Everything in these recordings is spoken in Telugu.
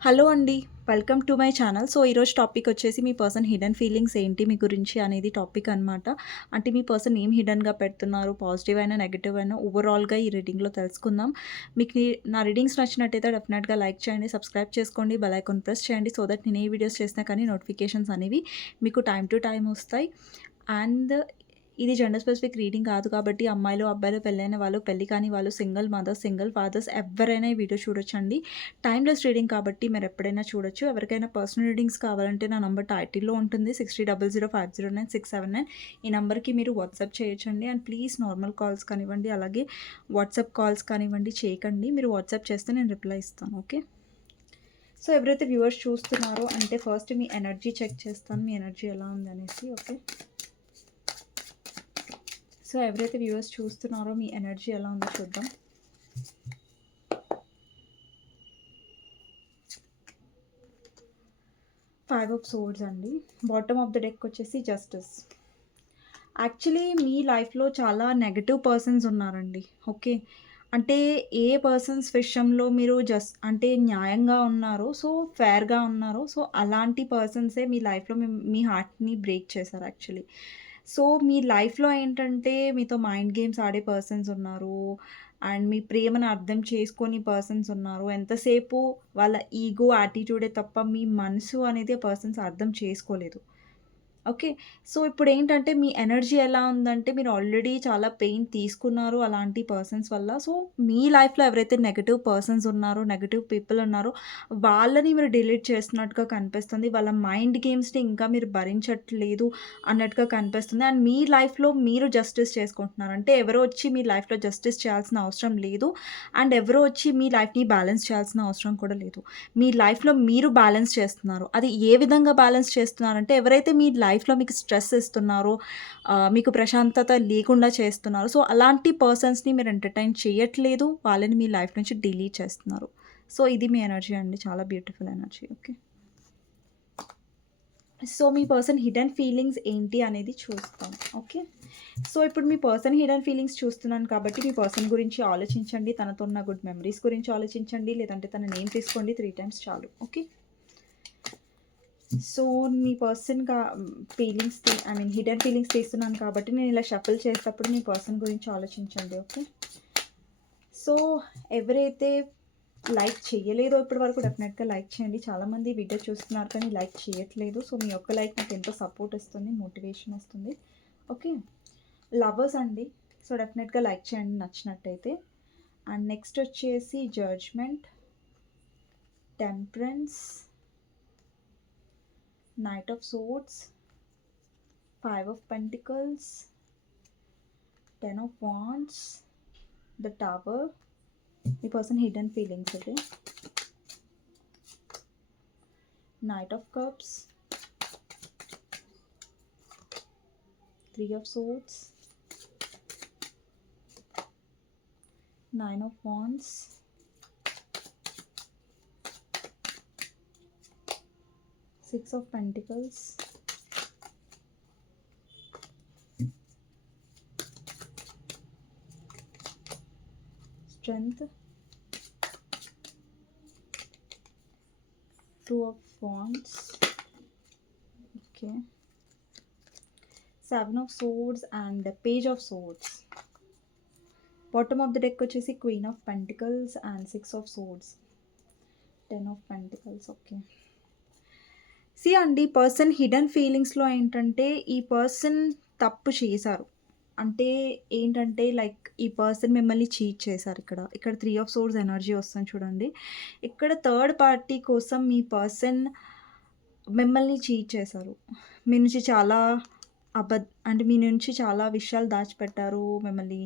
హలో అండి. Welcome to my channel. So, ఈరోజు టాపిక్ వచ్చేసి మీ పర్సన్ హిడెన్ ఫీలింగ్స్ ఏంటి మీ గురించి అనేది టాపిక్ అనమాట. అంటే మీ పర్సన్ ఏం హిడెన్‌గా పెడుతున్నారు, పాజిటివ్ అయినా, నెగెటివ్ అయినా ఓవరాల్‌గా ఈ రీడింగ్‌లో తెలుసుకుందాం. మీకు నా రీడింగ్స్ నచ్చినట్టయితే డెఫినెట్‌గా లైక్ చేయండి, సబ్స్క్రైబ్ చేసుకోండి, బెల్ ఐకాన్ ప్రెస్ చేయండి. సో దట్ నేను ఏ వీడియోస్ చేసినా కానీ నోటిఫికేషన్స్ అనేవి మీకు టైమ్ టు టైమ్ వస్తాయి. అండ్ ఇది జెండర్ స్పెసిఫిక్ రీడింగ్ కాదు కాబట్టి అమ్మాయిలు, అబ్బాయిలు, పెళ్ళైన వాళ్ళు, పెళ్లి కాని వాళ్ళు, సింగిల్ మదర్స్, సింగిల్ ఫాదర్స్ ఎవరైనా ఈ వీడియో చూడొచ్చండి. టైమ్‌లెస్ రీడింగ్ కాబట్టి మీరెప్పుడైనా చూడొచ్చు. ఎవరికైనా పర్సనల్ రీడింగ్స్ కావాలంటే నా నంబర్ టైటిల్‌లో ఉంటుంది. 6000509679 ఈ నంబర్‌కి మీరు వాట్సాప్ చేయొచ్చండి. అండ్ ప్లీజ్ నార్మల్ కాల్స్ కానివ్వండి, అలాగే వాట్సాప్ కాల్స్ కానివ్వండి చేయకండి. మీరు వాట్సాప్ చేస్తే నేను రిప్లై ఇస్తాను. ఓకే. సో, ఎవరైతే వ్యూవర్స్ చూస్తున్నారో అంటే ఫస్ట్ మీ ఎనర్జీ చెక్ చేస్తాను. మీ ఎనర్జీ ఎలా ఉందనేసి. ఓకే. సో, ఎవరైతే వ్యూవర్స్ చూస్తున్నారో మీ ఎనర్జీ ఎలా ఉందో చూద్దాం. ఫైవ్ ఆఫ్ సోర్డ్స్ అండి. బాటమ్ ఆఫ్ ద డెక్ వచ్చేసి జస్టిస్. యాక్చువల్లీ మీ లైఫ్‌లో చాలా నెగెటివ్ పర్సన్స్ ఉన్నారండి. ఓకే. అంటే ఏ పర్సన్స్ విషయంలో మీరు అంటే న్యాయంగా ఉన్నారో, సో ఫెయిర్‌గా ఉన్నారో, సో అలాంటి పర్సన్సే మీ లైఫ్‌లో మీ హార్ట్‌ని బ్రేక్ చేశారు యాక్చువల్లీ. సో మీ లైఫ్‌లో ఏంటంటే మీతో మైండ్ గేమ్స్ ఆడే పర్సన్స్ ఉన్నారు. అండ్ మీ ప్రేమను అర్థం చేసుకోని పర్సన్స్ ఉన్నారు. ఎంతసేపు వాళ్ళ ఈగో, యాటిట్యూడే తప్ప మీ మనసు అనేది ఆ పర్సన్స్ అర్థం చేసుకోలేదు. ఓకే. సో, ఇప్పుడేంటంటే మీ ఎనర్జీ ఎలా ఉందంటే మీరు ఆల్రెడీ చాలా పెయిన్ తీసుకున్నారు అలాంటి పర్సన్స్ వల్ల. సో, మీ లైఫ్‌లో ఎవరైతే నెగెటివ్ పర్సన్స్ ఉన్నారో, నెగెటివ్ పీపుల్ ఉన్నారో వాళ్ళని మీరు డిలీట్ చేస్తున్నట్టుగా కనిపిస్తుంది. వాళ్ళ మైండ్ గేమ్స్‌ని ఇంకా మీరు భరించట్లేదు అన్నట్టుగా కనిపిస్తుంది. అండ్ మీ లైఫ్‌లో మీరు జస్టిస్ చేసుకుంటున్నారు. అంటే ఎవరో వచ్చి మీ లైఫ్‌లో జస్టిస్ చేయాల్సిన అవసరం లేదు. అండ్ ఎవరో వచ్చి మీ లైఫ్‌ని బ్యాలెన్స్ చేయాల్సిన అవసరం కూడా లేదు. మీ లైఫ్‌లో మీరు బ్యాలెన్స్ చేస్తున్నారు. అది ఏ విధంగా బ్యాలెన్స్ చేస్తున్నారంటే ఎవరైతే మీ లైఫ్‌లో మీకు స్ట్రెస్ ఇస్తున్నారో, మీకు ప్రశాంతత లేకుండా చేస్తున్నారో, సో అలాంటి పర్సన్స్‌ని మీరు ఎంటర్‌టైన్ చేయట్లేదు. వాళ్ళని మీ లైఫ్ నుంచి డిలీట్ చేస్తున్నారు. సో ఇది మీ ఎనర్జీ అండి. చాలా బ్యూటిఫుల్ ఎనర్జీ. ఓకే. సో మీ పర్సన్ హిడెన్ ఫీలింగ్స్ ఏంటి అనేది చూస్తాం. ఓకే. సో ఇప్పుడు మీ పర్సన్ హిడెన్ ఫీలింగ్స్ చూస్తున్నాను కాబట్టి మీ పర్సన్ గురించి ఆలోచించండి. తనతో ఉన్న గుడ్ మెమరీస్ గురించి ఆలోచించండి. లేదంటే తన నేమ్ తీసుకోండి 3 టైమ్స్ చాలు. ఓకే. సో మీ పర్సన్‌గా ఫీలింగ్స్ హిడెన్ ఫీలింగ్స్ తీస్తున్నాను కాబట్టి నేను ఇలా షఫుల్ చేసేటప్పుడు మీ పర్సన్ గురించి ఆలోచించండి. ఓకే. సో ఎవరైతే లైక్ చేయలేదో ఇప్పటి వరకు డెఫినెట్‌గా లైక్ చేయండి. చాలామంది వీడియో చూస్తున్నారు కానీ లైక్ చేయట్లేదు. సో మీ యొక్క లైక్ నాకు ఎంతో సపోర్ట్ ఇస్తుంది, మోటివేషన్ ఇస్తుంది. ఓకే. లవర్స్ అండి. సో డెఫినెట్‌గా లైక్ చేయండి నచ్చినట్టయితే. అండ్ నెక్స్ట్ వచ్చేసి judgment, temperance, knight of swords, 5 of Pentacles, 10 of Wands, the Tower, the person hidden feelings, okay? Knight of Cups, 3 of Swords, 9 of Wands, 6 of Pentacles, Strength, 2 of Wands, okay, 7 of Swords and Page of Swords. Bottom of the deck వచ్చేసి Queen of Pentacles and 6 of Swords, 10 of Pentacles, okay. C అండి పర్సన్ హిడెన్ ఫీలింగ్స్‌లో ఏంటంటే ఈ పర్సన్ తప్పు చేశారు. అంటే ఏంటంటే లైక్ ఈ పర్సన్ మిమ్మల్ని చీట్ చేశారు ఇక్కడ. ఇక్కడ 3 ఆఫ్ సోర్డ్స్ ఎనర్జీ వస్తుంది చూడండి. ఇక్కడ థర్డ్ పార్టీ కోసం మీ పర్సన్ మిమ్మల్ని చీట్ చేశారు. మీ నుంచి చాలా అంటే మీ నుంచి చాలా విషయాలు దాచిపెట్టారు. మిమ్మల్ని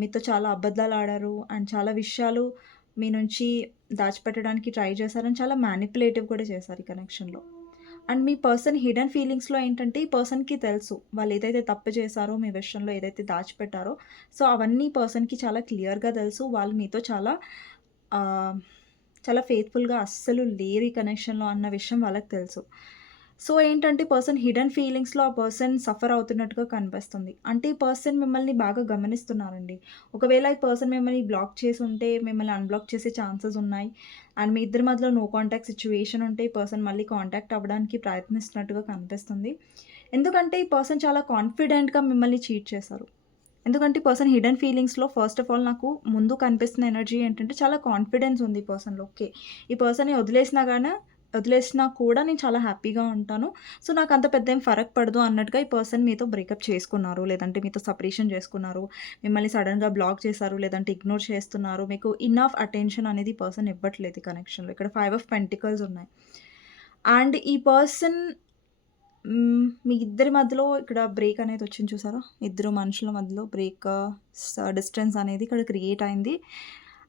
మీతో చాలా అబద్ధాలు ఆడారు. అండ్ చాలా విషయాలు మీ నుంచి దాచిపెట్టడానికి ట్రై చేశారు. చాలా మ్యానిపులేటివ్ కూడా చేశారు ఈ కనెక్షన్‌లో. అండ్ మీ పర్సన్ హిడెన్ ఫీలింగ్స్‌లో ఏంటంటే ఈ పర్సన్‌కి తెలుసు. వాళ్ళు ఏదైతే తప్పు చేశారో, మీ విషయంలో ఏదైతే దాచిపెట్టారో, సో అవన్నీ పర్సన్‌కి చాలా క్లియర్‌గా తెలుసు. వాళ్ళు మీతో చాలా చాలా ఫెయిత్‌ఫుల్‌గా అస్సలు లేరు ఈ కనెక్షన్‌లో అన్న విషయం వాళ్ళకి తెలుసు. సో, ఏంటంటే పర్సన్ హిడెన్ ఫీలింగ్స్‌లో ఆ పర్సన్ సఫర్ అవుతున్నట్టుగా కనిపిస్తుంది. అంటే ఈ పర్సన్ మిమ్మల్ని బాగా గమనిస్తున్నారండి. ఒకవేళ ఈ పర్సన్ మిమ్మల్ని బ్లాక్ చేసుంటే మిమ్మల్ని అన్‌బ్లాక్ చేసే ఛాన్సెస్ ఉన్నాయి. అండ్ మీ ఇద్దరి మధ్యలో నో కాంటాక్ట్ సిట్యుయేషన్ ఉంటే ఈ పర్సన్ మళ్ళీ కాంటాక్ట్ అవ్వడానికి ప్రయత్నిస్తున్నట్టుగా కనిపిస్తుంది. ఎందుకంటే ఈ పర్సన్ చాలా కాన్ఫిడెంట్‌గా మిమ్మల్ని చీట్ చేశారు. ఎందుకంటే ఈ పర్సన్ హిడెన్ ఫీలింగ్స్‌లో ఫస్ట్ ఆఫ్ ఆల్ నాకు ముందు కనిపిస్తున్న ఎనర్జీ ఏంటంటే చాలా కాన్ఫిడెన్స్ ఉంది ఈ పర్సన్‌లో. ఓకే. ఈ పర్సన్‌ని వదిలేసినా కూడా నేను చాలా హ్యాపీగా ఉంటాను. సో, నాకంత పెద్ద ఏం ఫరక్ పడదు అన్నట్టుగా ఈ పర్సన్ మీతో బ్రేకప్ చేసుకున్నారు. లేదంటే మీతో సెపరేషన్ చేసుకున్నారు. మిమ్మల్ని సడెన్‌గా బ్లాక్ చేశారు. లేదంటే ఇగ్నోర్ చేస్తున్నారు. మీకు ఇనఫ్ అటెన్షన్ అనేది ఈ పర్సన్ ఇవ్వట్లేదు ఈ కనెక్షన్‌లో. ఇక్కడ 5 ఆఫ్ పెంటికల్స్ ఉన్నాయి. అండ్ ఈ పర్సన్ మీ ఇద్దరి మధ్యలో ఇక్కడ బ్రేక్ అనేది వచ్చింది చూసారా? ఇద్దరు మనుషుల మధ్యలో బ్రేక్ డిస్టెన్స్ అనేది ఇక్కడ క్రియేట్ అయింది.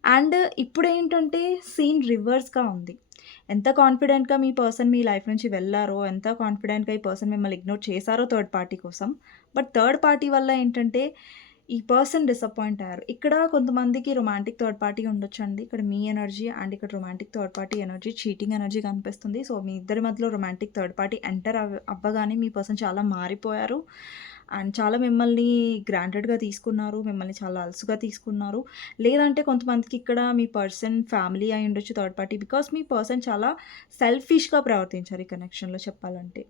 అండ్ ఇప్పుడేంటంటే సీన్ రివర్స్‌గా ఉంది. ఎంత కాన్ఫిడెంట్‌గా మీ పర్సన్ మీ లైఫ్ నుంచి వెళ్లారో, ఎంత కాన్ఫిడెంట్‌గా ఈ పర్సన్ మిమ్మల్ని ఇగ్నోర్ చేశారో థర్డ్ పార్టీ కోసం. బట్ థర్డ్ పార్టీ వల్ల ఏంటంటే ఈ పర్సన్ డిసప్పాయింట్ అయ్యారు. ఇక్కడ కొంతమందికి రొమాంటిక్ థర్డ్ పార్టీ ఉండొచ్చండి. ఇక్కడ మీ ఎనర్జీ అండ్ ఇక్కడ romantic third party energy, cheating energy కనిపిస్తుంది. సో, మీ ఇద్దరి మధ్యలో రొమాంటిక్ థర్డ్ పార్టీ ఎంటర్ అవ్వగానే మీ పర్సన్ చాలా మారిపోయారు. అండ్ చాలా మిమ్మల్ని గ్రాంటెడ్‌గా తీసుకున్నారు. మిమ్మల్ని చాలా అలుసుగా తీసుకున్నారు. లేదంటే కొంతమందికి ఇక్కడ మీ పర్సన్ ఫ్యామిలీ అయ్యుండొచ్చు third party. Because me person చాలా సెల్ఫిష్‌గా ప్రవర్తించారు ఈ కనెక్షన్‌లో చెప్పాలంటే.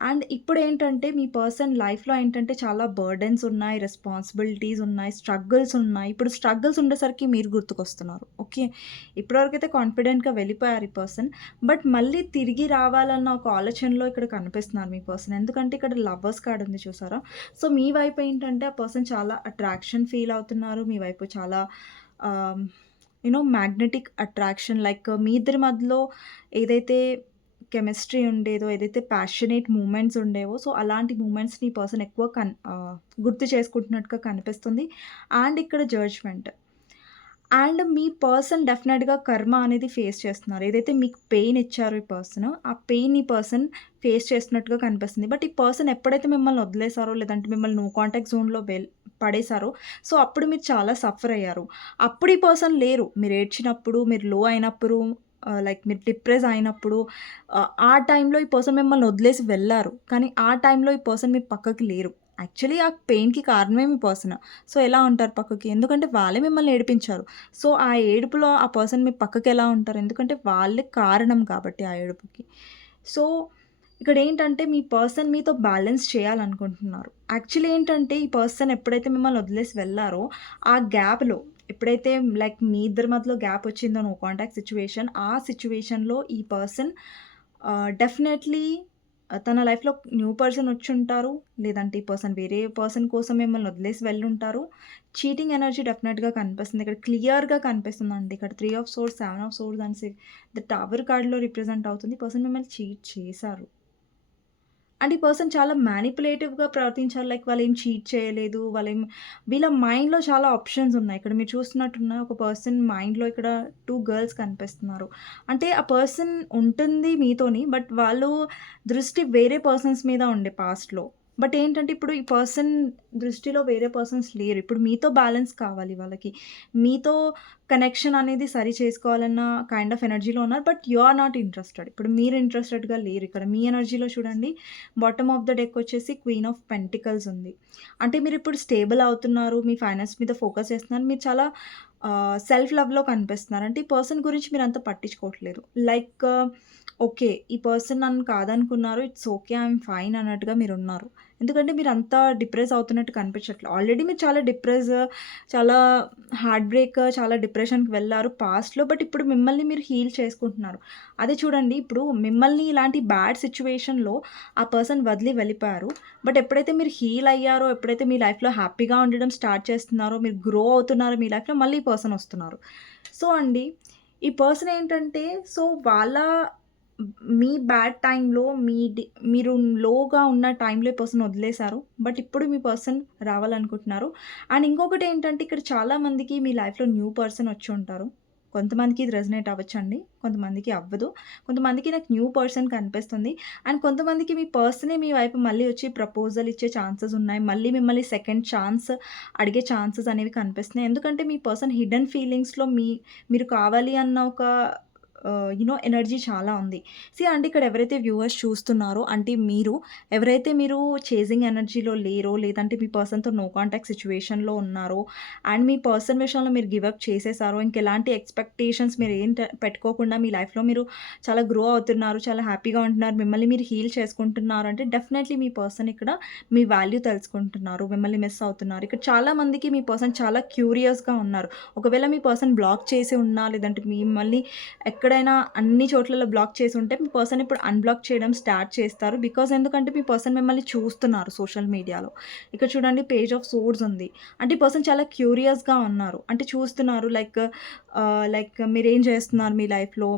అండ్ ఇప్పుడేంటంటే మీ పర్సన్ లైఫ్‌లో ఏంటంటే చాలా బర్డెన్స్ ఉన్నాయి, రెస్పాన్సిబిలిటీస్ ఉన్నాయి, స్ట్రగుల్స్ ఉన్నాయి. ఇప్పుడు స్ట్రగుల్స్ ఉండేసరికి మీరు గుర్తుకొస్తున్నారు. ఓకే. ఇప్పటివరకైతే కాన్ఫిడెంట్‌గా వెళ్ళిపోయారు ఈ పర్సన్. బట్ మళ్ళీ తిరిగి రావాలన్న ఒక ఆలోచనలో ఇక్కడ కనిపిస్తున్నారు మీ పర్సన్. ఎందుకంటే ఇక్కడ లవర్స్ కార్డ్ ఉంది చూసారా? సో, మీ వైపు ఏంటంటే ఆ పర్సన్ చాలా అట్రాక్షన్ ఫీల్ అవుతున్నారు. మీ వైపు చాలా ఆహ్, మ్యాగ్నెటిక్ అట్రాక్షన్ లైక్ మీ ఇద్దరి మధ్యలో ఏదైతే కెమిస్ట్రీ ఉండేదో, ఏదైతే ప్యాషనేట్ మూమెంట్స్ ఉండేవో, సో, అలాంటి మూమెంట్స్‌ని ఈ పర్సన్ ఎక్కువ గుర్తు చేసుకుంటున్నట్టుగా కనిపిస్తుంది. అండ్ ఇక్కడ జడ్జ్‌మెంట్. అండ్ మీ పర్సన్ డెఫినెట్‌గా కర్మ అనేది ఫేస్ చేస్తున్నారు. ఏదైతే మీకు పెయిన్ ఇచ్చారో ఈ పర్సన్, ఆ పెయిన్ ఈ పర్సన్ ఫేస్ చేస్తున్నట్టుగా కనిపిస్తుంది. బట్ ఈ పర్సన్ ఎప్పుడైతే మిమ్మల్ని వదిలేసారో, లేదంటే మిమ్మల్ని నో కాంటాక్ట్ జోన్‌లో పడేసారో, సో, అప్పుడు మీరు చాలా సఫర్ అయ్యారు. అప్పుడు ఈ పర్సన్ లేరు. మీరు ఏడ్చినప్పుడు, మీరు లో అయినప్పుడు లైక్ మీరు డిప్రెస్ అయినప్పుడు ఆ టైంలో ఈ పర్సన్ మిమ్మల్ని వదిలేసి వెళ్లారు. కానీ ఆ టైంలో ఈ పర్సన్ మీ పక్కకి లేరు. యాక్చువల్లీ ఆ పెయిన్‌కి కారణమే మీ పర్సన్. సో, ఎలా ఉంటారు పక్కకి? ఎందుకంటే వాళ్ళే మిమ్మల్ని ఏడిపించారు. సో, ఆ ఏడుపులో ఆ పర్సన్ మీ పక్కకి ఎలా ఉంటారు? ఎందుకంటే వాళ్ళే కారణం కాబట్టి ఆ ఏడుపుకి. సో, ఇక్కడేంటంటే మీ పర్సన్ మీతో బ్యాలెన్స్ చేయాలనుకుంటున్నారు. యాక్చువల్లీ ఏంటంటే ఈ పర్సన్ ఎప్పుడైతే మిమ్మల్ని వదిలేసి వెళ్లారో ఆ గ్యాప్‌లో ఎప్పుడైతే లైక్ మీ ఇద్దరి మధ్యలో గ్యాప్ వచ్చిందో నో కాంటాక్ట్ సిట్యుయేషన్, ఆ సిట్యుయేషన్‌లో ఈ పర్సన్ డెఫినైట్‌లీ తన లైఫ్‌లో న్యూ పర్సన్ వచ్చుంటారు. లేదంటే ఈ పర్సన్ వేరే పర్సన్ కోసం మిమ్మల్ని వదిలేసి వెళ్ళుంటారు. చీటింగ్ ఎనర్జీ డెఫినెట్‌గా కనిపిస్తుంది. ఇక్కడ క్లియర్‌గా కనిపిస్తుందండి. ఇక్కడ 3 of swords, 7 of swords and the tower కార్డ్‌లో రిప్రజెంట్ అవుతుంది. ఈ పర్సన్ మిమ్మల్ని చీట్ చేశారు. అండ్ ఈ పర్సన్ చాలా మ్యానిపులేటివ్‌గా ప్రవర్తించారు. లైక్ వాళ్ళేం చీట్ చేయలేదు. వీళ్ళ మైండ్‌లో చాలా ఆప్షన్స్ ఉన్నాయి. ఇక్కడ మీరు చూస్తున్నట్టున్న ఒక పర్సన్ మైండ్‌లో ఇక్కడ 2 గర్ల్స్ కనిపిస్తున్నారు. అంటే ఆ పర్సన్ ఉంటుంది మీతోని. బట్ వాళ్ళు దృష్టి వేరే పర్సన్స్ మీద ఉండే పాస్ట్‌లో. బట్ ఏంటంటే ఇప్పుడు ఈ పర్సన్ దృష్టిలో వేరే పర్సన్స్ లేరు. ఇప్పుడు మీతో బ్యాలెన్స్ కావాలి వాళ్ళకి. మీతో కనెక్షన్ అనేది సరి చేసుకోవాలన్న కైండ్ ఆఫ్ ఎనర్జీలో ఉన్నారు. But you are not interested. ఇప్పుడు మీరు ఇంట్రెస్టెడ్‌గా లేరు ఇక్కడ. మీ ఎనర్జీలో చూడండి బాటమ్ ఆఫ్ ద డెక్ వచ్చేసి క్వీన్ ఆఫ్ పెంటికల్స్ ఉంది. అంటే మీరిప్పుడు స్టేబుల్ అవుతున్నారు. మీ ఫైనాన్స్ మీద ఫోకస్ చేస్తున్నారు. మీరు చాలా సెల్ఫ్ లవ్‌లో కనిపిస్తున్నారు. అంటే ఈ పర్సన్ గురించి మీరంత పట్టించుకోవట్లేదు. Like okay. ఈ పర్సన్ నన్ను కాదనుకున్నారు. It's okay. ఐయామ్ ఫైన్ అన్నట్టుగా మీరున్నారు. ఎందుకంటే మీరంతా డిప్రెస్ అవుతున్నట్టు కనిపించట్లేదు. ఆల్రెడీ మీరు చాలా చాలా హార్ట్ బ్రేక్, చాలా డిప్రెషన్‌కి వెళ్లారు పాస్ట్‌లో. బట్ ఇప్పుడు మిమ్మల్ని మీరు హీల్ చేసుకుంటున్నారు. అదే చూడండి ఇప్పుడు మిమ్మల్ని ఇలాంటి బ్యాడ్ సిట్యుయేషన్‌లో ఆ పర్సన్ వదిలి వెళ్ళిపోయారు. బట్ ఎప్పుడైతే మీరు హీల్ అయ్యారో, ఎప్పుడైతే మీ లైఫ్‌లో హ్యాపీగా ఉండడం స్టార్ట్ చేస్తున్నారో, మీరు గ్రో అవుతున్నారో మీ లైఫ్‌లో మళ్ళీ ఈ పర్సన్ వస్తున్నారు. సో అండి, ఈ పర్సన్ ఏంటంటే సో వాళ్ళ మీ బ్యాడ్ టైమ్‌లో మీరు లోగా ఉన్న టైమ్‌లో ఈ పర్సన్ వదిలేసారు. బట్ ఇప్పుడు మీ పర్సన్ రావాలనుకుంటున్నారు. అండ్ ఇంకొకటేంటంటే ఇక్కడ చాలా మందికి మీ లైఫ్‌లో న్యూ పర్సన్ వచ్చుంటారు. కొంతమందికి ఇది రెజొనేట్ అవ్వచ్చండి. కొంతమందికి అవ్వదు. కొంతమందికి నాకు న్యూ పర్సన్ కనిపిస్తుంది. అండ్ కొంతమందికి మీ పర్సనే మీ వైపు మళ్ళీ వచ్చి ప్రపోజల్ ఇచ్చే ఛాన్సెస్ ఉన్నాయి. మళ్ళీ మిమ్మల్ని సెకండ్ ఛాన్స్ అడిగే ఛాన్సెస్ అనేవి కనిపిస్తున్నాయి. ఎందుకంటే మీ పర్సన్ హిడెన్ ఫీలింగ్స్‌లో మీరు కావాలి అన్న ఒక ఎనర్జీ చాలా ఉంది. అంటే ఇక్కడ ఎవరైతే వ్యూవర్స్ చూస్తున్నారో అంటే ఎవరైతే మీరు చేజింగ్ ఎనర్జీలో లేరో, లేదంటే మీ పర్సన్‌తో నో కాంటాక్ట్ సిట్యుయేషన్‌లో ఉన్నారో అండ్ మీ పర్సన్ విషయంలో మీరు గివ్ అప్ చేసేసారో, ఇంకెలాంటి ఎక్స్‌పెక్టేషన్స్ పెట్టుకోకుండా మీ లైఫ్‌లో మీరు చాలా గ్రో అవుతున్నారు, చాలా హ్యాపీగా ఉంటున్నారు, మిమ్మల్ని మీరు హీల్ చేసుకుంటున్నారు అంటే డెఫినెట్‌లీ మీ పర్సన్ ఇక్కడ మీ వాల్యూ తెలుసుకుంటున్నారు, మిమ్మల్ని మిస్ అవుతున్నారు. ఇక్కడ చాలా మందికి మీ పర్సన్ చాలా క్యూరియస్‌గా ఉన్నారు. ఒకవేళ మీ పర్సన్ బ్లాక్ చేసి ఉన్నా, లేదంటే మిమ్మల్ని ఎక్కడైనా అన్ని చోట్లలో బ్లాక్ చేసి ఉంటే మీ పర్సన్ ఇప్పుడు అన్‌బ్లాక్ చేయడం స్టార్ట్ చేస్తారు. బికాజ్ ఎందుకంటే మీ పర్సన్ మిమ్మల్ని చూస్తున్నారు సోషల్ మీడియాలో. ఇక్కడ చూడండి పేజ్ ఆఫ్ సోర్డ్స్ ఉంది. అంటే ఈ పర్సన్ చాలా క్యూరియస్‌గా ఉన్నారు. అంటే చూస్తున్నారు లైక్ మీరేం చేస్తున్నారు మీ లైఫ్‌లో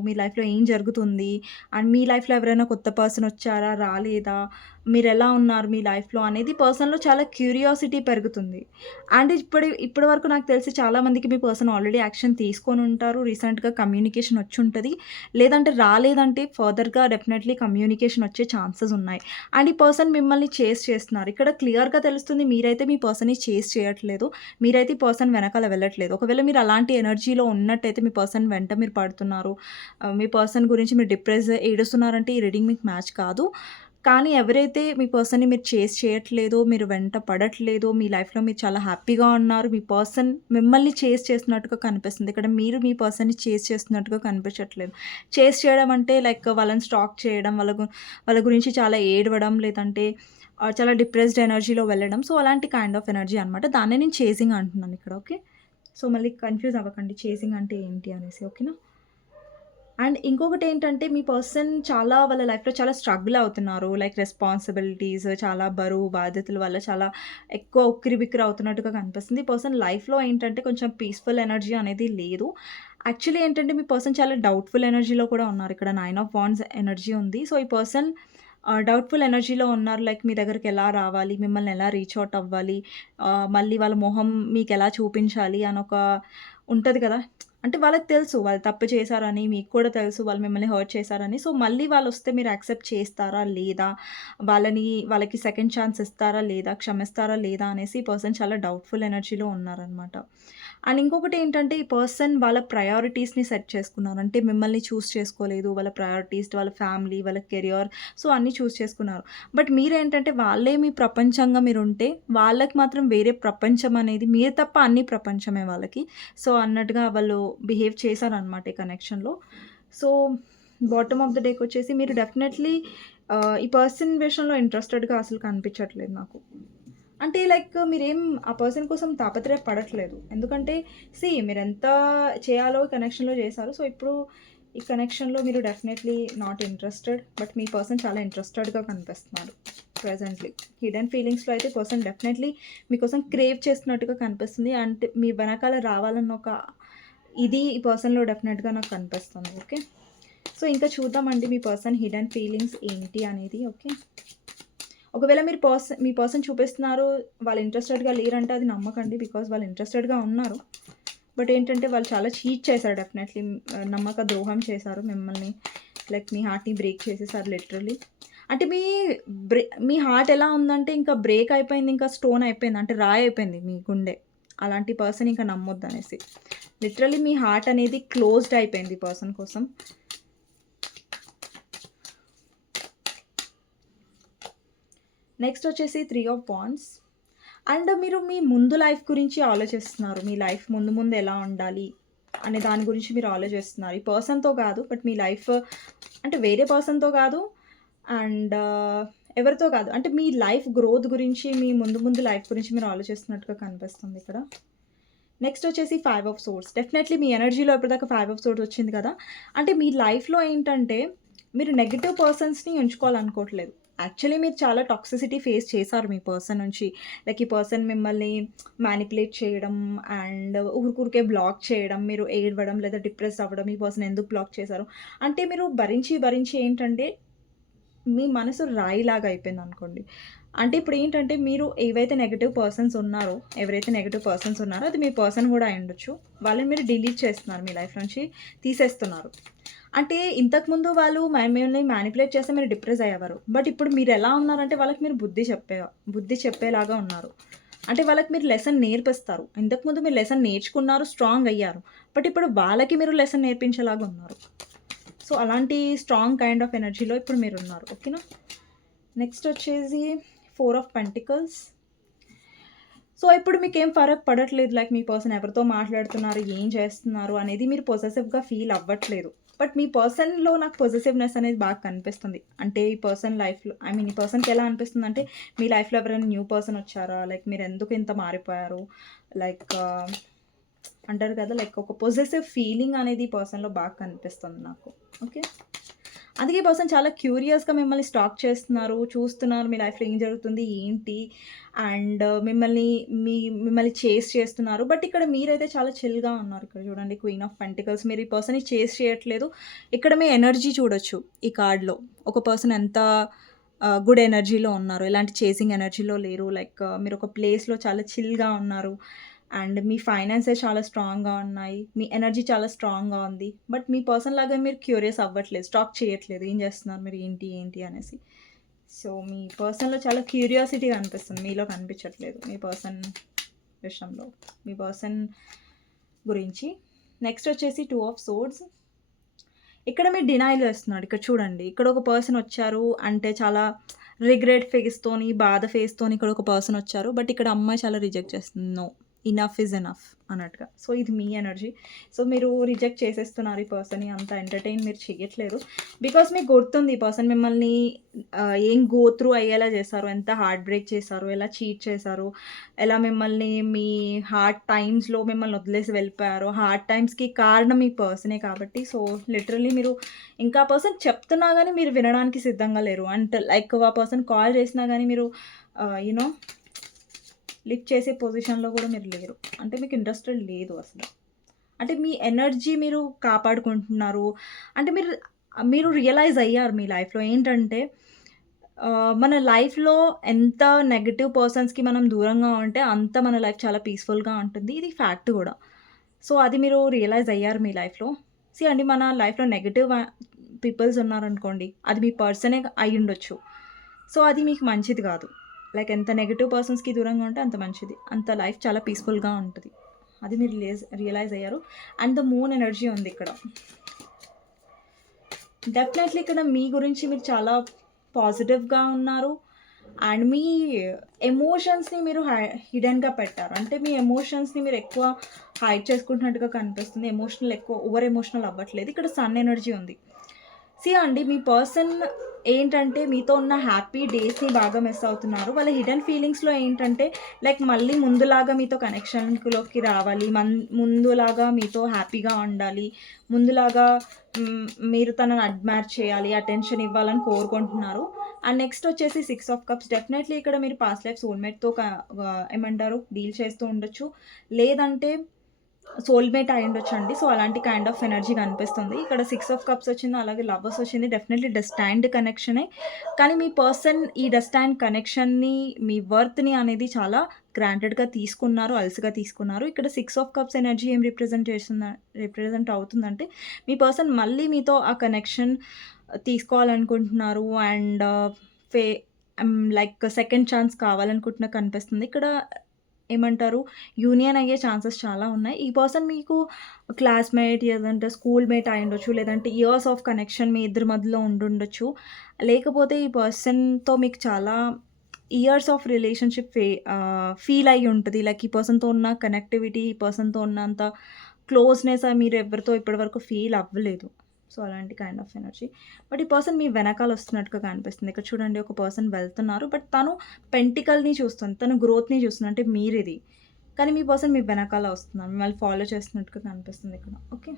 ఏం జరుగుతుంది? అండ్ మీ లైఫ్‌లో ఎవరైనా కొత్త పర్సన్ వచ్చారా? రాలేదా? మీరెలా ఉన్నారు మీ లైఫ్‌లో అనేది పర్సన్‌లో చాలా క్యూరియాసిటీ పెరుగుతుంది. అండ్ ఇప్పటి వరకు నాకు తెలిసి చాలామందికి మీ పర్సన్ ఆల్రెడీ యాక్షన్ తీసుకొని ఉంటారు. రీసెంట్‌గా కమ్యూనికేషన్ వచ్చుంటది. లేదంటే రాలేదంటే ఫర్దర్‌గా డెఫినెట్‌లీ కమ్యూనికేషన్ వచ్చే ఛాన్సెస్ ఉన్నాయి. అండ్ ఈ పర్సన్ మిమ్మల్ని చేజ్ చేస్తున్నారు. ఇక్కడ క్లియర్‌గా తెలుస్తుంది మీరైతే మీ పర్సన్‌ని చేజ్ చేయట్లేదు. మీరైతే ఈ పర్సన్ వెనకాల వెళ్ళట్లేదు. ఒకవేళ మీరు అలాంటి ఎనర్జీలో ఉన్నట్టయితే మీ పర్సన్ వెంట మీరు పడుతున్నారు. మీ పర్సన్ గురించి మీరు ఏడుస్తున్నారంటే ఈ రీడింగ్ మీకు మ్యాచ్ కాదు. కానీ ఎవరైతే మీ పర్సన్‌ని మీరు చేజ్ చేయట్లేదో, మీరు వెంట పడట్లేదో, మీ లైఫ్‌లో మీరు చాలా హ్యాపీగా ఉన్నారు. మీ పర్సన్ మిమ్మల్ని చేజ్ చేస్తున్నట్టుగా కనిపిస్తుంది. ఇక్కడ మీరు మీ పర్సన్‌ని చేజ్ చేస్తున్నట్టుగా కనిపించట్లేదు. చేజ్ చేయడం అంటే లైక్ వాళ్ళని స్టాక్ చేయడం, వాళ్ళ గురించి చాలా ఏడవడం, లేదంటే చాలా డిప్రెస్డ్ ఎనర్జీలో వెళ్ళడం. సో, అలాంటి కైండ్ ఆఫ్ ఎనర్జీ అనమాట. దాన్నే నేను చేజింగ్ అంటున్నాను ఇక్కడ. ఓకే. సో, మళ్ళీ కన్‌ఫ్యూజ్ అవ్వకండి చేజింగ్ అంటే ఏంటి అనేసి. ఓకేనా? అండ్ ఇంకొకటేంటంటే మీ పర్సన్ వాళ్ళ లైఫ్‌లో చాలా స్ట్రగుల్ అవుతున్నారు. లైక్ రెస్పాన్సిబిలిటీస్, చాలా బరువు, బాధ్యతల వల్ల చాలా ఎక్కువ ఉక్కిరిబిక్కిరి అవుతున్నట్టుగా కనిపిస్తుంది. ఈ పర్సన్ లైఫ్‌లో ఏంటంటే కొంచెం పీస్‌ఫుల్ ఎనర్జీ అనేది లేదు. యాక్చువల్లీ ఏంటంటే మీ పర్సన్ చాలా డౌట్‌ఫుల్ ఎనర్జీలో కూడా ఉన్నారు. ఇక్కడ 9 ఆఫ్ వాండ్స్ ఎనర్జీ ఉంది. సో, ఈ పర్సన్ డౌట్‌ఫుల్ ఎనర్జీలో ఉన్నారు. లైక్ మీ దగ్గరికి ఎలా రావాలి? మిమ్మల్ని ఎలా రీచ్ ఔట్ అవ్వాలి? మళ్ళీ వాళ్ళ మొహం మీకెలా చూపించాలి అని ఉంటది కదా! అంటే వాళ్ళకి తెలుసు వాళ్ళు తప్పు చేశారని, మీకు కూడా తెలుసు వాళ్ళు మిమ్మల్ని హర్ట్ చేశారని. సో, మళ్ళీ వాళ్ళొస్తే మీరు యాక్సెప్ట్ చేస్తారా? లేదా? వాళ్ళకి సెకండ్ ఛాన్స్ ఇస్తారా? లేదా? క్షమిస్తారా? లేదా? అనేసి ఈ పర్సన్ చాలా డౌట్‌ఫుల్ ఎనర్జీలో ఉన్నారనమాట. అండ్ ఇంకొకటేంటంటే ఈ పర్సన్ వాళ్ళ ప్రయారిటీస్‌ని సెట్ చేసుకున్నారు. అంటే మిమ్మల్ని చూజ్ చేసుకోలేదు. వాళ్ళ ప్రయారిటీస్, వాళ్ళ ఫ్యామిలీ, వాళ్ళ కెరియర్ సో, అన్నీ చూజ్ చేసుకున్నారు. బట్ మీరేంటంటే వాళ్ళే మీ ప్రపంచంగా మీరుంటే, వాళ్ళకి మాత్రం వేరే ప్రపంచం అనేది మీరు తప్ప అన్నీ ప్రపంచమే వాళ్ళకి. సో, అన్నట్టుగా వాళ్ళు బిహేవ్ చేశారనమాట ఈ కనెక్షన్‌లో. సో, బాటమ్ ఆఫ్ ద డేకొచ్చేసి మీరు డెఫినెట్‌లీ ఈ పర్సన్ విషయంలో ఇంట్రెస్టెడ్‌గా అసలు కనిపించట్లేదు నాకు. అంటే లైక్ మీరేం ఆ పర్సన్ కోసం తాపత్రయపడట్లేదు. ఎందుకంటే మీరెంత చేయాలో కనెక్షన్‌లో చేశారు. సో, ఇప్పుడు ఈ కనెక్షన్‌లో మీరు definitely not interested. But me person చాలా ఇంట్రెస్టెడ్‌గా కనిపిస్తున్నారు ప్రెజెంట్‌లీ. హిడెన్ ఫీలింగ్స్‌లో అయితే పర్సన్ డెఫినెట్‌లీ మీకోసం క్రేవ్ చేస్తున్నట్టుగా కనిపిస్తుంది. అంటే మీ వెనకాల రావాలన్న ఇది ఈ పర్సన్‌లో డెఫినెట్‌గా నాకు కనిపిస్తుంది. ఓకే. సో, ఇంకా చూద్దామండి మీ పర్సన్ హిడెన్ ఫీలింగ్స్ ఏంటి అనేది. ఓకే. ఒకవేళ మీ పర్సన్ చూపిస్తున్నారు, వాళ్ళు ఇంట్రెస్టెడ్‌గా లేరంటే అది నమ్మకండి. బికాజ్ వాళ్ళు ఇంట్రెస్టెడ్‌గా ఉన్నారు. బట్ ఏంటంటే వాళ్ళు చాలా చీట్ చేశారు డెఫినెట్‌లీ. నమ్మక ద్రోహం చేశారు మిమ్మల్ని. లైక్ మీ హార్ట్‌ని బ్రేక్ చేసేసారు లిటరల్లీ. అంటే మీ హార్ట్ ఎలా ఉందంటే ఇంకా బ్రేక్ అయిపోయింది. ఇంకా స్టోన్ అయిపోయింది. అంటే రాయి అయిపోయింది మీ గుండె. అలాంటి పర్సన్ ఇంకా నమ్మొద్దనేసి. లిటరల్లీ మీ హార్ట్ అనేది క్లోజ్డ్ అయిపోయింది ఈ పర్సన్ కోసం. నెక్స్ట్ వచ్చేసి 3 ఆఫ్ వాండ్స్. అండ్ మీరు మీ ముందు లైఫ్ గురించి ఆలోచిస్తున్నారు. మీ లైఫ్ ముందు ఎలా ఉండాలి అనే దాని గురించి మీరు ఆలోచిస్తున్నారు. ఈ పర్సన్‌తో కాదు. బట్ మీ లైఫ్ అంటే వేరే పర్సన్‌తో కాదు. అండ్ ఎవరితో కాదు. అంటే మీ లైఫ్ గ్రోత్ గురించి, మీ ముందు లైఫ్ గురించి మీరు ఆలోచిస్తున్నట్టుగా కనిపిస్తుంది ఇక్కడ. నెక్స్ట్ వచ్చేసి 5 ఆఫ్ సోర్డ్స్. డెఫినెట్‌లీ మీ ఎనర్జీలో ఇప్పటిదాకా 5 ఆఫ్ సోర్డ్స్ వచ్చింది కదా! అంటే మీ లైఫ్‌లో ఏంటంటే మీరు నెగెటివ్ పర్సన్స్‌ని ఉంచుకోవాలనుకోవట్లేదు. యాక్చువల్లీ మీరు చాలా టాక్సిసిటీ ఫేస్ చేశారు మీ పర్సన్ నుంచి. లైక్ ఈ పర్సన్ మిమ్మల్ని మ్యానిపులేట్ చేయడం అండ్ ఊరికే బ్లాక్ చేయడం, మీరు ఏడవడం లేదా డిప్రెస్ అవ్వడం, ఈ పర్సన్ ఎందుకు బ్లాక్ చేశారు. అంటే మీరు భరించి ఏంటంటే మీ మనసు రాయిలాగా అయిపోయిందనుకోండి. అంటే ఇప్పుడేంటంటే మీరు ఎవరైతే నెగెటివ్ పర్సన్స్ ఉన్నారో అది మీ పర్సన్ గూడా అయ్యుండొచ్చు. వాళ్ళని మీరు డిలీట్ చేస్తున్నారు. మీ లైఫ్ నుంచి తీసేస్తున్నారు. అంటే ఇంతకుముందు వాళ్ళు మిమ్మల్ని మ్యానిపులేట్ చేస్తే మీరు డిప్రెస్ అయ్యేవారు. బట్ ఇప్పుడు మీరెలా ఉన్నారంటే వాళ్ళకి మీరు బుద్ధి చెప్పేలాగా ఉన్నారు. అంటే వాళ్ళకి మీరు లెసన్ నేర్పిస్తారు. ఇంతకుముందు మీరు లెసన్ నేర్చుకున్నారు, స్ట్రాంగ్ అయ్యారు. బట్ ఇప్పుడు వాళ్ళకి మీరు లెసన్ నేర్పించేలాగా ఉన్నారు. సో అలాంటి స్ట్రాంగ్ కైండ్ ఆఫ్ ఎనర్జీలో ఇప్పుడు మీరు ఉన్నారు. ఓకేనా. నెక్స్ట్ వచ్చేసి 4 ఆఫ్ పెంటికల్స్. సో ఇప్పుడు మీకేం ఫరక్ పడట్లేదు, లైక్ మీ పర్సన్ ఎవరితో మాట్లాడుతున్నారు, ఏం చేస్తున్నారు అనేది మీరు పొసెసివ్గా ఫీల్ అవ్వట్లేదు. బట్ మీ పర్సన్లో నాకు పొసెసివ్నెస్ అనేది బాగా కనిపిస్తుంది. అంటే ఈ పర్సన్ లైఫ్లో, ఐ మీన్ ఈ పర్సన్కి ఎలా అనిపిస్తుంది అంటే మీ లైఫ్లో ఎవరైనా న్యూ పర్సన్ వచ్చారా, లైక్ మీరు ఎందుకు ఇంత మారిపోయారు, లైక్ అంటారు కదా, లైక్ ఒక పొసెసివ్ ఫీలింగ్ అనేది ఈ పర్సన్లో బాగా కనిపిస్తుంది నాకు. ఓకే. అందుకే పర్సన్ చాలా క్యూరియస్గా మిమ్మల్ని స్టాక్ చేస్తున్నారు, చూస్తున్నారు మీ లైఫ్లో ఏం జరుగుతుంది ఏంటి, అండ్ మిమ్మల్ని చేస్ చేస్తున్నారు. బట్ ఇక్కడ మీరైతే చాలా చిల్గా ఉన్నారు. ఇక్కడ చూడండి, క్వీన్ ఆఫ్ పెంటికల్స్. మీరు ఈ పర్సన్ని చేస్ చేయట్లేదు. ఇక్కడ మీ ఎనర్జీ చూడొచ్చు ఈ కార్డ్లో. ఒక పర్సన్ ఎంత గుడ్ ఎనర్జీలో ఉన్నారు, ఎలాంటి చేసింగ్ ఎనర్జీలో లేరు. లైక్ మీరు ఒక ప్లేస్లో చాలా చిల్గా ఉన్నారు, అండ్ మీ ఫైనాన్సెస్ చాలా స్ట్రాంగ్గా ఉన్నాయి, మీ ఎనర్జీ చాలా స్ట్రాంగ్గా ఉంది. బట్ మీ పర్సన్ లాగా మీరు క్యూరియస్ అవ్వట్లేదు, స్టాక్ చేయట్లేదు, ఏం చేస్తున్నారు మీరు, ఏంటి అనేసి. సో మీ పర్సన్లో చాలా క్యూరియాసిటీ కనిపిస్తుంది, మీలో కనిపించట్లేదు మీ పర్సన్ విషయంలో, మీ పర్సన్ గురించి. నెక్స్ట్ వచ్చేసి 2 ఆఫ్ సోర్డ్స్. ఇక్కడ మీరు డినైల్ చేస్తున్నాడు. ఇక్కడ చూడండి, ఇక్కడ ఒక పర్సన్ వచ్చారు అంటే చాలా రిగ్రెట్ ఫేస్తోని, బాధ ఫేస్తోని ఇక్కడ ఒక పర్సన్ వచ్చారు. బట్ ఇక్కడ అమ్మాయి చాలా రిజెక్ట్ చేస్తుంది. నో, ఇనఫ్ ఈజ్ ఎనఫ్ అన్నట్టుగా. సో ఇది మీ ఎనర్జీ. సో మీరు రిజెక్ట్ చేసేస్తున్నారు ఈ పర్సన్ని, అంత ఎంటర్టైన్ మీరు చేయట్లేదు. బికాస్ మీకు గుర్తుంది ఈ పర్సన్ మిమ్మల్ని ఏం గో త్రూ అయ్యేలా చేశారు, ఎంత హార్ట్ బ్రేక్ చేశారు, ఎలా చీట్ చేశారు, ఎలా మిమ్మల్ని మీ హార్డ్ టైమ్స్లో మిమ్మల్ని వదిలేసి వెళ్ళిపోయారు. హార్డ్ టైమ్స్కి కారణం ఈ పర్సనే కాబట్టి. సో లిటరల్లీ మీరు ఇంకా పర్సన్ చెప్తున్నా కానీ మీరు వినడానికి సిద్ధంగా లేరు. అంటే లైక్ ఆ పర్సన్ కాల్ చేసినా కానీ మీరు యూనో లిఫ్ట్ చేసే పొజిషన్లో కూడా మీరు లేరు. అంటే మీకు ఇంట్రెస్టెడ్ లేదు అసలు. అంటే మీ ఎనర్జీ మీరు కాపాడుకుంటున్నారు. అంటే మీరు రియలైజ్ అయ్యారు మీ లైఫ్లో ఏంటంటే మన లైఫ్లో ఎంత నెగటివ్ పర్సన్స్కి మనం దూరంగా ఉంటే అంత మన లైఫ్ చాలా పీస్ఫుల్గా ఉంటుంది. ఇది ఫ్యాక్ట్ కూడా. సో అది మీరు రియలైజ్ అయ్యారు మీ లైఫ్లో. అండి, మన లైఫ్లో నెగటివ్ పీపుల్స్ ఉన్నారనుకోండి, అది మీ పర్సనే అయి ఉండొచ్చు. సో అది మీకు మంచిది కాదు. లైక్ ఎంత నెగటివ్ పర్సన్స్కి దూరంగా ఉంటే అంత మంచిది, అంత లైఫ్ చాలా పీస్ఫుల్గా ఉంటుంది. అది మీరు రియలైజ్ అయ్యారు. అండ్ ద మూన్ ఎనర్జీ ఉంది ఇక్కడ. డెఫినెట్లీ ఇక్కడ మీ గురించి మీరు చాలా పాజిటివ్గా ఉన్నారు. అండ్ మీ ఎమోషన్స్ని మీరు హిడెన్గా పెట్టారు. అంటే మీ ఎమోషన్స్ని మీరు ఎక్కువ హైడ్ చేసుకుంటున్నట్టుగా కనిపిస్తుంది. ఓవర్ ఎమోషనల్ అవ్వట్లేదు. ఇక్కడ సన్ ఎనర్జీ ఉంది. అండి, మీ పర్సన్ ఏంటంటే మీతో ఉన్న హ్యాపీ డేస్ని బాగా మిస్ అవుతున్నారు. వాళ్ళ హిడెన్ ఫీలింగ్స్లో ఏంటంటే లైక్ మళ్ళీ ముందులాగా మీతో కనెక్షన్లోకి రావాలి, ముందులాగా మీతో హ్యాపీగా ఉండాలి, ముందులాగా మీరు తనని అడ్మైర్ చేయాలి, అటెన్షన్ ఇవ్వాలని కోరుకుంటున్నారు. అండ్ నెక్స్ట్ వచ్చేసి 6 ఆఫ్ కప్స్. డెఫినెట్లీ ఇక్కడ మీరు పాస్ట్ లైఫ్ సోల్మేట్తో ఏమంటారు డీల్ చేస్తూ ఉండొచ్చు, లేదంటే సోల్మేట్ అయి ఉండొచ్చు అండి. సో అలాంటి కైండ్ ఆఫ్ ఎనర్జీ కనిపిస్తుంది. ఇక్కడ 6 ఆఫ్ కప్స్ వచ్చింది, అలాగే లవర్స్ వచ్చింది. డెఫినెట్లీ డెస్టైన్డ్ కనెక్షనే. కానీ మీ పర్సన్ ఈ డెస్టైన్డ్ కనెక్షన్ని, మీ వర్త్ని అనేది చాలా గ్రాంటెడ్గా తీసుకున్నారు, అలసిగా తీసుకున్నారు. ఇక్కడ 6 ఆఫ్ కప్స్ ఎనర్జీ ఏం రిప్రజెంట్ అవుతుందంటే మీ పర్సన్ మళ్ళీ మీతో ఆ కనెక్షన్ తీసుకోవాలనుకుంటున్నారు. అండ్ లైక్ సెకండ్ ఛాన్స్ కావాలనుకుంటున్నా కనిపిస్తుంది. ఇక్కడ ఏమంటారు యూనియన్ అయ్యే ఛాన్సెస్ చాలా ఉన్నాయి. ఈ పర్సన్ మీకు క్లాస్మేట్, లేదంటే స్కూల్ మేట్ అయి ఉండొచ్చు, లేదంటే ఇయర్స్ ఆఫ్ కనెక్షన్ మీ ఇద్దరి మధ్యలో ఉండుండొచ్చు. లేకపోతే ఈ పర్సన్తో మీకు చాలా ఇయర్స్ ఆఫ్ రిలేషన్షిప్ ఫీల్ అయ్యి ఉంటుంది. లైక్ ఈ పర్సన్తో ఉన్న కనెక్టివిటీ, ఈ పర్సన్తో ఉన్నంత క్లోజ్నెస్ మీరు ఎవరితో ఇప్పటివరకు ఫీల్ అవ్వలేదు. సో అలాంటి కైండ్ ఆఫ్ ఎనర్జీ. బట్ ఈ పర్సన్ మీ వెనకాల వస్తున్నట్టుగా కనిపిస్తుంది. ఇక్కడ చూడండి, ఒక పర్సన్ వెళ్తున్నారు, బట్ తను పెంటికల్ని చూస్తుంది, తను గ్రోత్ని చూస్తుంది, అంటే మీరిది. కానీ మీ పర్సన్ మీ వెనకాల వస్తున్నారు, మిమ్మల్ని ఫాలో చేస్తున్నట్టుగా కనిపిస్తుంది ఇక్కడ. ఓకే.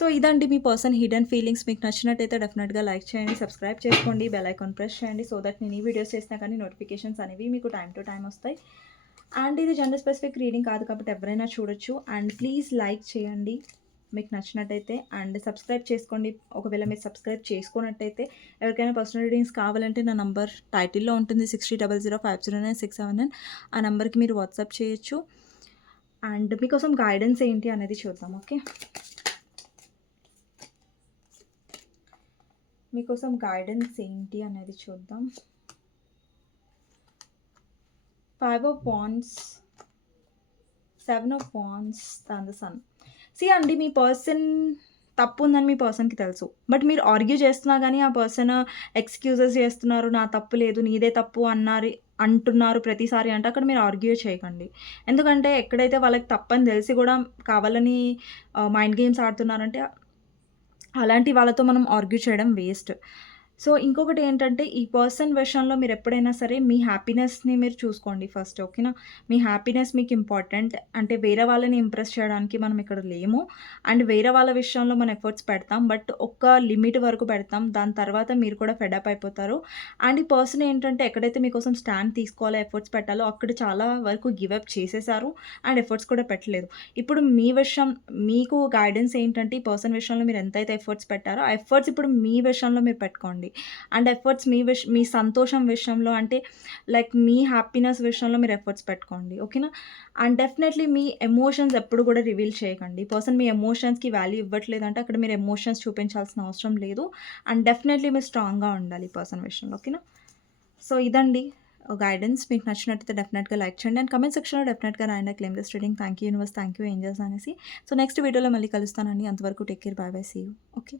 సో ఇదండి మీ పర్సన్ హిడెన్ ఫీలింగ్స్. మీకు నచ్చినట్టయితే డెఫినెట్గా లైక్ చేయండి, సబ్స్క్రైబ్ చేసుకోండి, బెల్ ఐకాన్ ప్రెస్ చేయండి, సో దట్ నేను ఈ వీడియోస్ చేసినా కానీ నోటిఫికేషన్స్ అనేవి మీకు టైం టు టైం వస్తాయి. అండ్ ఇది జెండర్ స్పెసిఫిక్ రీడింగ్ కాదు కాబట్టి ఎవరైనా చూడొచ్చు. అండ్ ప్లీజ్ లైక్ చేయండి మీకు నచ్చినట్టయితే, అండ్ సబ్స్క్రైబ్ చేసుకోండి ఒకవేళ మీరు సబ్స్క్రైబ్ చేసుకున్నట్టయితే. ఎవరికైనా పర్సనల్ రీడింగ్స్ కావాలంటే నా నంబర్ టైటిల్లో ఉంటుంది, 6000509679. ఆ నెంబర్కి మీరు వాట్సాప్ చేయొచ్చు. అండ్ మీకోసం గైడెన్స్ ఏంటి అనేది చూద్దాం. ఓకే, మీకోసం గైడెన్స్ ఏంటి అనేది చూద్దాం. 5 of Wands, 7 of Wands, and the Sun. అండి, మీ పర్సన్ తప్పు ఉందని మీ పర్సన్‌కి తెలుసు. బట్ మీరు ఆర్గ్యూ చేస్తున్నా గానీ ఆ పర్సన్ ఎక్స్‌క్యూజెస్ చేస్తున్నారు. నా తప్పు లేదు, నీదే తప్పు అంటున్నారు ప్రతిసారి అంటే అక్కడ మీరు ఆర్గ్యూ చేయకండి. ఎందుకంటే ఎక్కడైతే వాళ్ళకి తప్పని తెలిసి గూడా కావాలని మైండ్ గేమ్స్ ఆడుతున్నారంటే అలాంటి వాళ్ళతో మనం ఆర్గ్యూ చేయడం వేస్ట్. సో, ఇంకొకటేంటంటే ఈ పర్సన్ విషయంలో మీరెప్పుడైనా సరే మీ హ్యాపీనెస్‌ని మీరు చూసుకోండి ఫస్ట్. ఓకేనా? మీ హ్యాపీనెస్ మీకు ఇంపార్టెంట్. అంటే వేరే వాళ్ళని ఇంప్రెస్ చేయడానికి మనం ఇక్కడ లేము. అండ్ వేరే వాళ్ళ విషయంలో మనం ఎఫర్ట్స్ పెడతాం. బట్ ఒక లిమిట్ వరకు పెడతాం. దాని తర్వాత మీరు కూడా ఫెడ్ అప్ అయిపోతారు. అండ్ ఈ పర్సన్ ఏంటంటే ఎక్కడైతే మీకోసం స్టాండ్ తీసుకోవాలో, ఎఫర్ట్స్ పెట్టాలో అక్కడ చాలా వరకు గివ్ అప్ చేసేసారు. అండ్ ఎఫర్ట్స్ కూడా పెట్టలేదు. ఇప్పుడు మీ విషయం మీకు గైడెన్స్ ఏంటంటే ఈ పర్సన్ విషయంలో మీరు ఎంతైతే ఎఫర్ట్స్ పెట్టారో, ఆ ఎఫర్ట్స్ ఇప్పుడు మీ విషయంలో మీరు పెట్టుకోండి. అండ్ ఎఫర్ట్స్ మీ సంతోషం విషయంలో అంటే లైక్ మీ హ్యాపీనెస్ విషయంలో మీరు ఎఫర్ట్స్ పెట్టుకోండి. ఓకేనా? అండ్ డెఫినెట్‌లీ మీ ఎమోషన్స్ ఎప్పుడు కూడా రివీల్ చేయకండి. పర్సన్ మీ ఎమోషన్స్‌కి వాల్యూ ఇవ్వట్లేదంటే అక్కడ మీరు ఎమోషన్స్ చూపించాల్సిన అవసరం లేదు. అండ్ డెఫినెట్‌లీ మీరు స్ట్రాంగ్‌గా ఉండాలి ఈ పర్సన్ విషయంలో. ఓకేనా? సో ఇదండి గైడెన్స్. మీకు నచ్చినట్టయితే డెఫినెట్‌గా లైక్ చేయండి. అండ్ కామెంట్ సెక్షన్‌లో డెఫినెట్‌గా రాయండి claim this reading. Thank you universe, thank you angels అనేసి. సో నెక్స్ట్ వీడియోలో మళ్ళీ కలుస్తానండి. అంతవరకు take care. Bye bye. See you. Okay.